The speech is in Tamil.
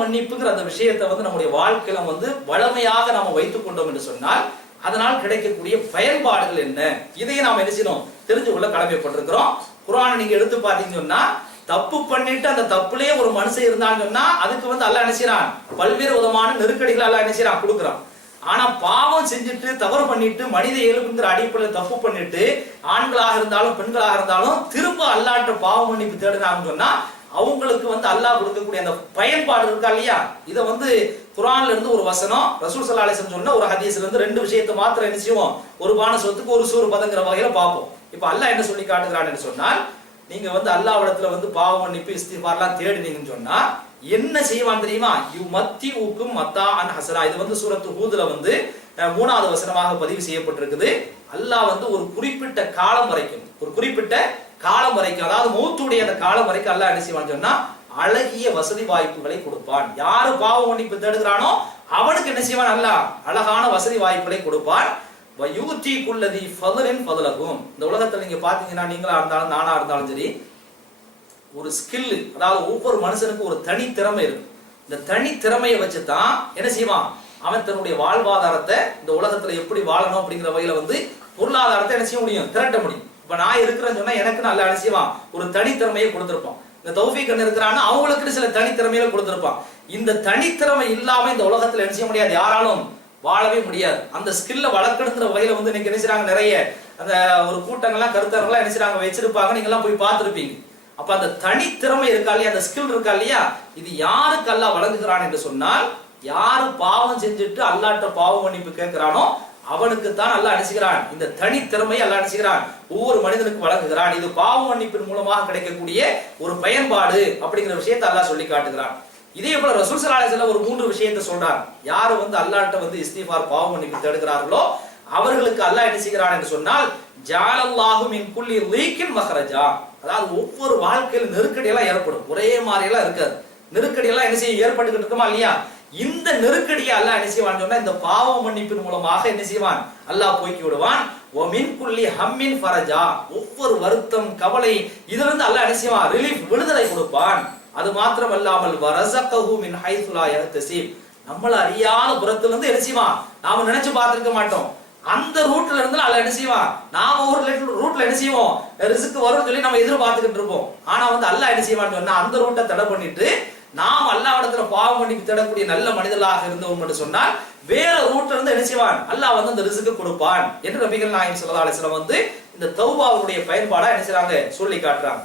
மன்னிப்புங்கிற அந்த விஷயத்தை வந்து நம்முடைய வாழ்க்கையில வந்து வளமையாக நாம வைத்துக் கொண்டோம் என்று சொன்னால் அதனால் கிடைக்கக்கூடிய பயன்பாடுகள் என்ன, இதையே நாம என்ன செய்யணும், தெரிஞ்சு கொள்ள கடமைப்பட்டிருக்கிறோம். குர்ஆனை நீங்க எடுத்து பார்த்தீங்கன்னு சொன்னா, தப்பு பண்ணிட்டு அந்த தப்புலயே ஒரு மனுஷன் இருந்தான்னு சொன்னா அதுக்கு வந்து அல்லாஹ் என்ன செய்றான், பல்வேறு விதமான நெருக்கடிகளை அல்லாஹ் என்ன செய்றான், கொடுக்குறான். ஆனா பாவம் செஞ்சுட்டு தவறு பண்ணிட்டு மனித இயல்புங்கிற அடிப்படையில் தப்பு பண்ணிட்டு ஆண்களாக இருந்தாலும் பெண்களாக இருந்தாலும் திரும்ப அல்லாஹ்ட்ட பாவ மன்னிப்பு தேடுனாங்கன்னு சொன்னா அவங்களுக்கு வந்து அல்லாஹ் கொடுக்கக்கூடிய அந்த பயன்பாடு இருக்கா இல்லையா, இதை வந்து குர்ஆன்ல இருந்து ஒரு வசனம், ரசூல் ஸல்லல்லாஹு அலைஹி வஸல்லம் சொன்ன ஒரு ஹதீஸ்ல இருந்து ரெண்டு விஷயத்தை மாத்திரம் என்ன செய்வோம், ஒரு பான சொத்துக்கு ஒரு சூறு பதங்கிற வகையில பார்ப்போம். இப்ப அல்லாஹ் என்ன சொல்லி காட்டுகிறான்னு சொன்னால், நீங்க வந்து அல்லாஹ்விடத்துல வந்து பாவ மன்னிப்பு இஸ்திக்ஃபார்லாம் தேடினீங்கன்னு சொன்னா என்ன செய்வான் தெரியுமா, யுமத்தி உக்கும் மத்தா அன் ஹசனா. இது வந்து சூரத்து ஹூதுல வந்து 3வது வசனமாக பதிவு செய்யப்பட்டிருக்குது. அல்லாஹ் வந்து ஒரு குறிப்பிட்ட காலம் வரைக்கும், ஒரு குறிப்பிட்ட காலம் வரைக்கும், அதாவது மௌத்துடைய அந்த காலம் வரைக்கும் அல்லாஹ் என்ன செய்வான்னு சொன்னா அழகிய வசதி வாய்ப்புகளை கொடுப்பான். யாரு பாவ மன்னிப்பு தேடுகிறானோ அவனுக்கு என்ன செய்வான், அல்லாஹ் அழகான வசதி வாய்ப்புகளை கொடுப்பான். வயூதி குல்லதி ஃபதலின் ஃபதலகும். இந்த உலகத்துல நீங்க பாத்தீங்கன்னா, நீங்களா இருந்தாலும் நானா இருந்தாலும் சரி, ஒரு ஸ்கில், அதாவது ஒவ்வொரு மனுஷனுக்கும் ஒரு தனி திறமை இருக்கு. இந்த தனி திறமையை வச்சுதான் என்ன செய்வான், அவன் தன்னுடைய வாழ்வாதாரத்தை இந்த உலகத்துல எப்படி வாழணும் அப்படிங்கிற வகையில வந்து பொருளாதாரத்தை என்ன செய்ய முடியும், திரட்ட முடியும். இப்ப நான் இருக்கிறேன்னு சொன்னா எனக்கு நல்ல என்ன செய்வான், ஒரு தனித்திறமையை கொடுத்திருப்பான். இந்த தௌஃபீக் இருக்கிறான்னா அவங்களுக்கு சில தனித்திறமையில கொடுத்திருப்பான். இந்த தனித்திறமை இல்லாம இந்த உலகத்துல என்ன செய்ய முடியாது, யாராலும் வாழவே முடியாது. அந்த ஸ்கில்ல வளர்க்கணுங்கிற வகையில வந்து இன்னைக்கு என்ன செய்றாங்க, நிறைய அந்த ஒரு கூட்டங்கள்லாம் கருத்தரங்கள்லாம் என்ன செய்றாங்க வச்சிருப்பாங்க, நீங்க எல்லாம் போய் பார்த்திருப்பீங்க. அப்ப அந்த தனித்திறமை இருக்கா இல்லையா, அந்த ஸ்கில் இருக்கா இல்லையா, இது யாருக்கு அல்லாஹ் வழங்குகிறான் என்று சொன்னால், யாரு பாவம் செஞ்சுட்டு அல்லாஹ்ட்ட பாவ மன்னிப்பு கேட்கிறானோ அவனுக்கு தான் அல்லாஹ் அனுப்புகிறான். இந்த தனித்திறமையை அல்லாஹ் அனுப்புகிறான், ஒவ்வொரு மனிதனுக்கு வழங்குகிறான். இது பாவ மன்னிப்பின் மூலமாக கிடைக்கக்கூடிய ஒரு பயன்பாடு அப்படிங்கிற விஷயத்தை அல்லாஹ் சொல்லி காட்டுகிறான். இதே போல ரசூல் ஸல்லல்லாஹு அலைஹி வஸல்லம் ஒரு 3 விஷயத்தை சொல்றார். யாரு வந்து அல்லாஹ்ட்ட வந்து இஸ்திக்ஃபார் பாவ மன்னிப்பு தேடுகிறார்களோ அவர்களுக்கு அல்லாஹ் என்ன செய்கிறான் என்று சொன்னால், ஜஅலல்லாஹு மின் குல்லி லீக்கின் மஹ்ரஜா. அதாவது ஒவ்வொரு வாழ்க்கையில நெருக்கடி எல்லாம் ஏற்படும், ஒரே மாதிரி எல்லாம் இருக்காது. நெருக்கடி எல்லாம் என்ன செய்ய ஏற்பட்டுக்கிட்டு இருக்குமா இல்லையா, இந்த நெருக்கடியை அல்லாஹ் என்ன செய்வான் சொன்னா இந்த பாவ மன்னிப்பின் மூலமாக என்ன செய்வான், அல்லாஹ் போக்கி விடுவான். வ மின் குல்லி ஹம்மின் ஃபரஜா. ஒவ்வொரு வருத்தம் கவலை இதுல இருந்து அல்லாஹ் என்ன செய்வான், ரிலீஃப், விடுதலை கொடுப்பான். அது மாத்திரம் அல்லாமல் வரஸகஹு மின் ஹைஸு லா யஹ்தஸிப். நம்மள அறியாத புறத்துல இருந்து என்ன செய்வான், நாம நினைச்சு பார்த்திருக்க மாட்டோம், அந்த ரூட்ல இருந்து அல்லாஹ் என்ன செய்வான், நாம ஒரு ரூட்ல என்ன செய்வோம், ரிஸ்க் வரும்னு சொல்லி நம்ம எதிர்பார்த்துக்கிட்டு இருப்போம். ஆனா வந்து அல்லாஹ் என்ன செய்வான்னு சொன்னா அந்த ரூட்டை தடை பண்ணிட்டு நாம் அல்லாஹ்விடத்துல பாவ மன்னிப்பு தேடக்கூடிய நல்ல மனிதர்களாக இருந்தோம் என்று சொன்னால் வேற ரூட்ல இருந்து என்ன செய்வான், அல்லாஹ் வந்து அந்த ரிஸ்க் கொடுப்பான் என்று நபிகள் நாயகம் ஸல்லல்லாஹு அலைஹி வஸல்லம் வந்து இந்த தௌபாவுடைய பயன்பாடா என்ன செய்றாங்க சொல்லி காட்டுறாங்க.